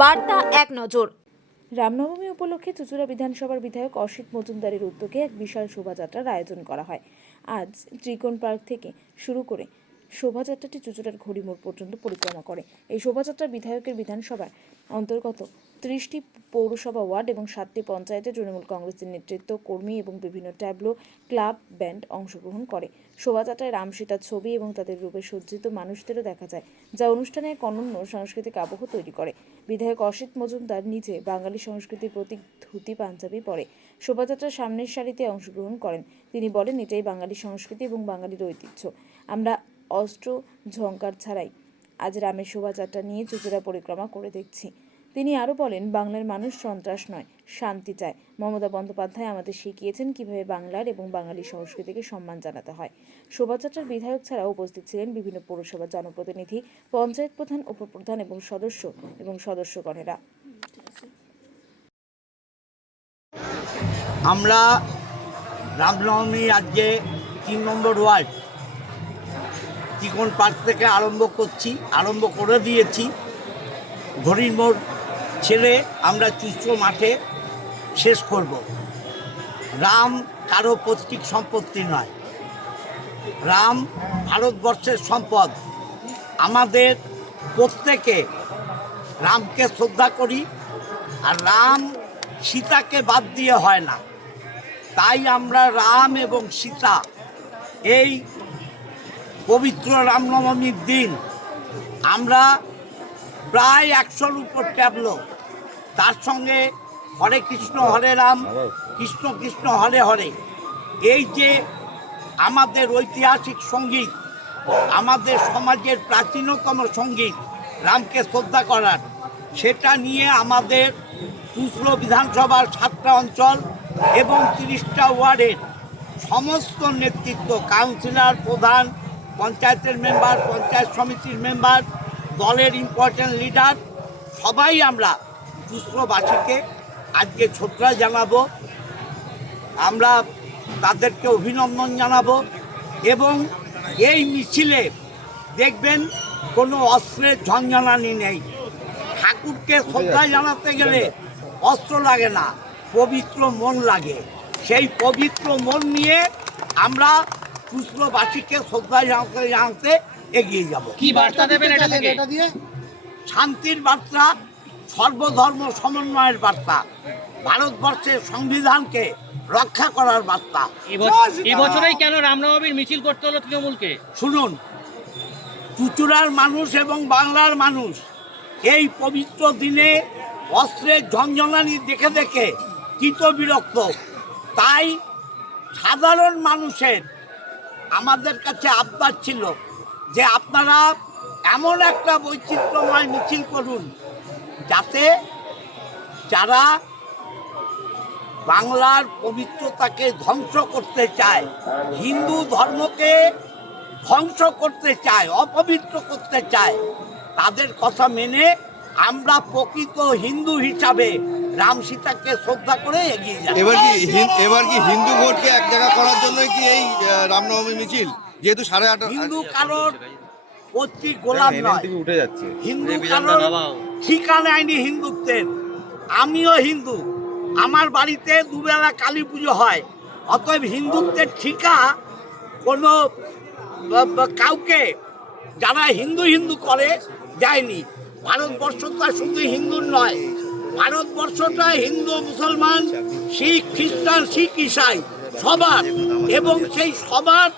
বার্তা এক নজর। রামনবমী উপলক্ষে চুঁচুড়া বিধানসভার বিধায়ক অসিত মজুমদারের উদ্যোগে এক বিশাল শোভাযাত্রার আয়োজন করা হয়। আজ ত্রিকোণ পার্ক থেকে শুরু করে শোভাযাত্রাটি চুঁচুড়ার ঘড়িমোড় পর্যন্ত পরিক্রমা করে। এই শোভাযাত্রা বিধায়কের বিধানসভার অন্তর্গত 30টি পৌরসভা ওয়ার্ড এবং 7টি পঞ্চায়েতে তৃণমূল কংগ্রেসের নেতৃত্ব, কর্মী এবং বিভিন্ন ট্যাবলো, ক্লাব, ব্যান্ড অংশগ্রহণ করে। শোভাযাত্রায় রাম সীতার ছবি এবং তাদের রূপে সজ্জিত মানুষদেরও দেখা যায়, যা অনুষ্ঠানে এক অনন্য সাংস্কৃতিক আবহ তৈরি করে। বিধায়ক অসিত মজুমদার নিজে বাঙালি সংস্কৃতির প্রতীক ধুতি পাঞ্জাবি পরে শোভাযাত্রার সামনের সারিতে অংশগ্রহণ করেন। তিনি বলেন, এটাই বাঙালি সংস্কৃতি এবং বাঙালির ঐতিহ্য। আমরা অস্ত্র ঝংকার ছাড়াই আজ রামের শোভাযাত্রা নিয়ে চুঁচুড়া পরিক্রমা করে দেখছি। তিনি আরও বলেন, বাংলার মানুষ সন্ত্রাস নয়, শান্তি চায়। মমতা বন্দ্যোপাধ্যায় আমাদের শিখিয়েছেন কিভাবে বাংলার এবং বাঙালি সংস্কৃতিকে সম্মান জানাতে হয়। শোভাযাত্রার বিধায়ক ছাড়াও উপস্থিত ছিলেন বিভিন্ন পৌরসভার জনপ্রতিনিধি, পঞ্চায়েত প্রধান, উপপ্রধান এবং সদস্যগণেরা। আমরা রামনবমী আজকে 3 নম্বর ওয়ার্ড ত্রিকোণ পার্ক থেকে আরম্ভ করে দিয়েছি। ঘড়ির মোড় ছেড়ে আমরা চুঁচুড়া মাঠে শেষ করব। রাম কারো পৈতৃক সম্পত্তি নয়, রাম ভারতবর্ষের সম্পদ। আমাদের প্রত্যেকে রামকে শ্রদ্ধা করি, আর রাম সীতাকে বাদ দিয়ে হয় না। তাই আমরা রাম এবং সীতা এই পবিত্র রামনবমীর দিন আমরা প্রায় 100-র উপর ট্যাবলো, তার সঙ্গে হরে কৃষ্ণ হরে রাম, কৃষ্ণ কৃষ্ণ হরে হরে, এই যে আমাদের ঐতিহাসিক সঙ্গীত, আমাদের সমাজের প্রাচীনতম সঙ্গীত রামকে শ্রদ্ধা করার, সেটা নিয়ে আমাদের চুঁচুড়া বিধানসভার 7টা অঞ্চল এবং 30টা ওয়ার্ডের সমস্ত নেতৃত্ব, কাউন্সিলর, প্রধান, পঞ্চায়েতের মেম্বার, পঞ্চায়েত সমিতির মেম্বার, দলের ইম্পর্টেন্ট লিডার, সবাই আমরা চুঁচুড়াবাসীকে আজকে শ্রদ্ধা জানাবো, আমরা তাদেরকে অভিনন্দন জানাবো। এবং এই মিছিলে দেখবেন কোনো অস্ত্রের ঝঞ্ঝনানি নেই। ঠাকুরকে শ্রদ্ধা জানাতে গেলে অস্ত্র লাগে না, পবিত্র মন লাগে। সেই পবিত্র মন নিয়ে আমরা চুঁচুড়াবাসীকে শ্রদ্ধা জানাতে এগিয়ে যাব। কি বার্তা দেবেন এটা থেকে? শান্তির বার্তা, সর্বধর্ম সমন্বয়ের বার্তা, ভারতবর্ষের সংবিধানকে রক্ষা করার বার্তা। এবছরেই কেন রামনবমীর মিছিল করতে হলো তৃণমূলকে? শুনুন, চুঁচুড়ার মানুষ এবং বাংলার মানুষ এই পবিত্র দিনে অস্ত্রের ঝঞ্ঝনানি দেখে দেখে চিত্তবিরক্ত। তাই সাধারণ মানুষের আমাদের কাছে আবদার ছিল যে আপনারা এমন একটা বৈচিত্র্যময় মিছিল করুন যাতে যারা বাংলার পবিত্রতাকে ধ্বংস করতে চায়, হিন্দু ধর্মকে ধ্বংস করতে চায়, অপবিত্র করতে চায়, তাদের কথা মেনে আমরা প্রকৃত হিন্দু হিসাবে রাম সীতাকে শ্রদ্ধা করে এগিয়ে যাই। এবার কি হিন্দু ভোটকে এক জায়গা করার জন্যই কি এই রামনবমী মিছিল? যেহেতু 8:30 হিন্দু কারোর পৈতৃক গোলাম নয়, হিন্দু কারোর ঠিকা নেয়নি হিন্দুত্বের। আমিও হিন্দু, আমার বাড়িতে দুবেলা কালী পুজো হয়। অতএব হিন্দুত্বের ঠিকা কোনো কাউকে যারা হিন্দু হিন্দু করে দেয়নি। ভারতবর্ষটা শুধু হিন্দুর নয়, ভারতবর্ষটা হিন্দু, মুসলমান, শিখ, খ্রিস্টান, শিখ, ইসাই সবার, এবং সেই সবার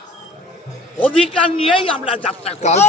অধিকার নিয়েই আমরা যাত্রা করি।